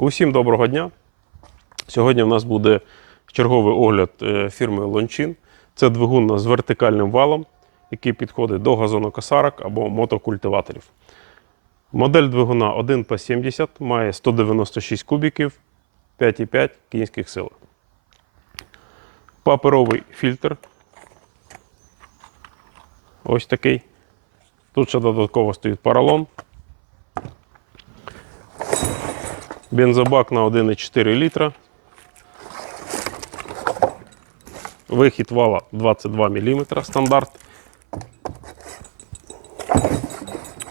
Усім доброго дня. Сьогодні в нас буде черговий огляд е, фірми Лончин. Це двигун з вертикальним валом, який підходить до газонокосарок або мотокультиваторів. Модель двигуна 1P70 має 196 кубіків, 5,5 кінських сил. Паперовий фільтр. Ось такий. Тут ще додатково стоїть поролон. Бензобак на 1,4 літра. Вихід вала 22 мм стандарт.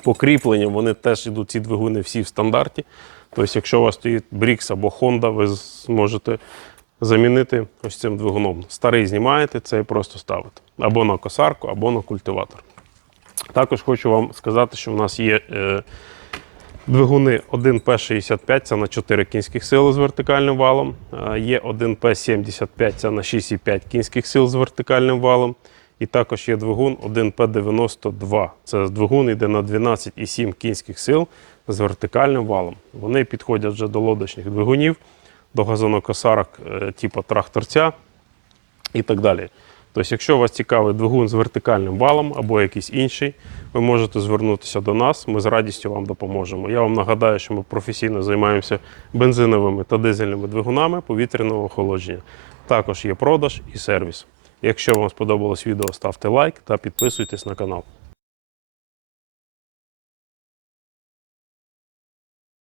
По кріпленню вони теж йдуть ці двигуни всі в стандарті. Тобто, якщо у вас стоїть Brix або Honda, ви зможете замінити ось цим двигуном. Старий знімаєте, цей просто ставите. Або на косарку, або на культиватор. Також хочу вам сказати, що в нас є е, двигуни 1П65, це на 4 кінських сили з вертикальним валом. Е, Є 1П75, це на 6,5 кінських сил з вертикальним валом. І також є двигун 1П92. Це двигун йде на 12,7 кінських сил з вертикальним валом. Вони підходять вже до лодочних двигунів, до газонокосарок е, типу тракторця і так далі. Тобто, якщо вас цікавий двигун з вертикальним валом або якийсь інший, ви можете звернутися до нас, ми з радістю вам допоможемо. Я вам нагадаю, що ми професійно займаємося бензиновими та дизельними двигунами повітряного охолодження. Також є продаж і сервіс. Якщо вам сподобалось відео, ставте лайк та підписуйтесь на канал.